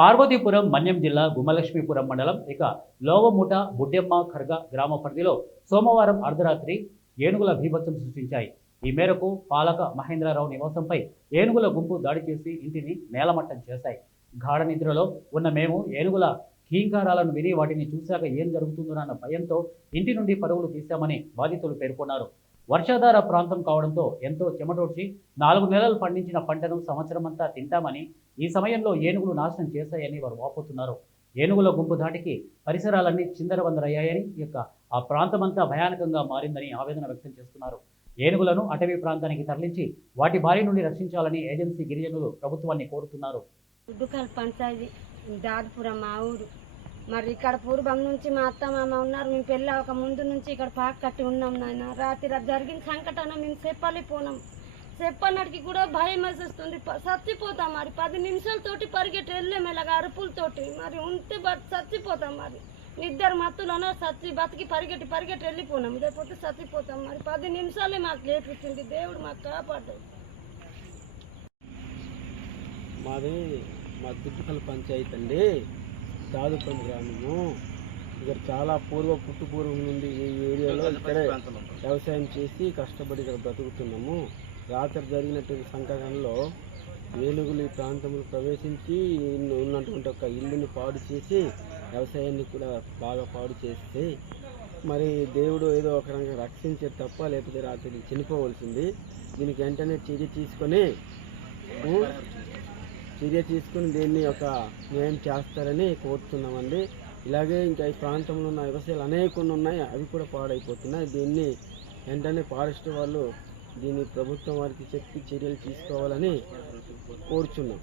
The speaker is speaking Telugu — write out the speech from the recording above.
పార్వతీపురం మన్యం జిల్లా గుమ్మలక్ష్మీపురం మండలం లోవముట బుడ్డెమ్మ ఖర్గ గ్రామ పరిధిలో సోమవారం అర్ధరాత్రి ఏనుగుల బీభత్సం సృష్టించాయి. ఈ మేరకు పాలక మహేంద్రరావు నివాసంపై ఏనుగుల గుంపు దాడి చేసి ఇంటిని నేలమట్టం చేశాయి. గాఢ నిద్రలో ఉన్న మేము ఏనుగుల కీంకారాలను విని వాటిని చూశాక ఏం జరుగుతుందోనన్న భయంతో ఇంటి నుండి పరుగులు తీశామని బాధితులు పేర్కొన్నారు. వర్షాధార ప్రాంతం కావడంతో ఎంతో చెమటోడ్చి 4 నెలలు పండించిన పంటను సంవత్సరమంతా తింటామని, ఈ సమయంలో ఏనుగులు నాశనం చేశాయని వారు వాపోతున్నారు. ఏనుగుల గుంపు దాటికి పరిసరాలన్నీ చిందరవందరయ్యాయని, ఆ ప్రాంతమంతా భయానకంగా మారిందని ఆవేదన వ్యక్తం చేస్తున్నారు. ఏనుగులను అటవీ ప్రాంతానికి తరలించి వాటి బారి నుండి రక్షించాలని ఏజెన్సీ గిరిజనులు ప్రభుత్వాన్ని కోరుతున్నారు. మరి ఇక్కడ పూర్వం నుంచి మా అత్త మామ ఉన్నారు. మేము పెళ్ళి ఒక ముందు నుంచి ఇక్కడ పాక కట్టి ఉన్నాం నాయన. రాత్రి జరిగిన సంకటన మేము చెప్పలేకపోనాం. చెప్పనడికి కూడా భయం వేసేస్తుంది. చచ్చిపోతాం. మరి 10 నిమిషాలతోటి పరిగెట్టి వెళ్ళాం ఇలాగ అరుపులతోటి. మరి ఉంటే చచ్చిపోతాం. మరి నిద్ర మత్తులోనో బతికి పరిగెట్టి వెళ్ళిపోనాం. లేకపోతే చచ్చిపోతాం. మరి 10 నిమిషాలే మాకు లేపించింది. దేవుడు మాకు కాపాడు. మాది మా దుట్టుకల పంచాయతీ అండి, దాదుపురం గ్రామము. ఇక్కడ చాలా పుట్టుపూర్వం నుండి ఈ ఏరియాలో ఇక్కడే వ్యవసాయం చేసి కష్టపడి ఇక్కడ బ్రతుకుతున్నాము. రాత్రి జరిగినటువంటి సంఘటనలో ఏనుగులు ఈ ప్రాంతంలో ప్రవేశించి ఉన్నటువంటి ఒక ఇల్లుని పాడు చేసి వ్యవసాయాన్ని కూడా బాగా పాడు చేస్తే మరి దేవుడు ఏదో ఒక రకంగా రక్షించే తప్ప లేకపోతే రాత్రి చనిపోవలసింది. దీనికి వెంటనే చర్య తీసుకుని దీన్ని ఒక న్యాయం చేస్తారని కోరుతున్నామండి. ఇలాగే ఇంకా ఈ ప్రాంతంలో ఉన్న వ్యవసాయాలు అనేక ఉన్నాయి, అవి కూడా పాడైపోతున్నాయి. దీన్ని వెంటనే ఫారెస్ట్ వాళ్ళు దీన్ని ప్రభుత్వం వారికి చెప్పి చర్యలు తీసుకోవాలని కోరుచున్నాం.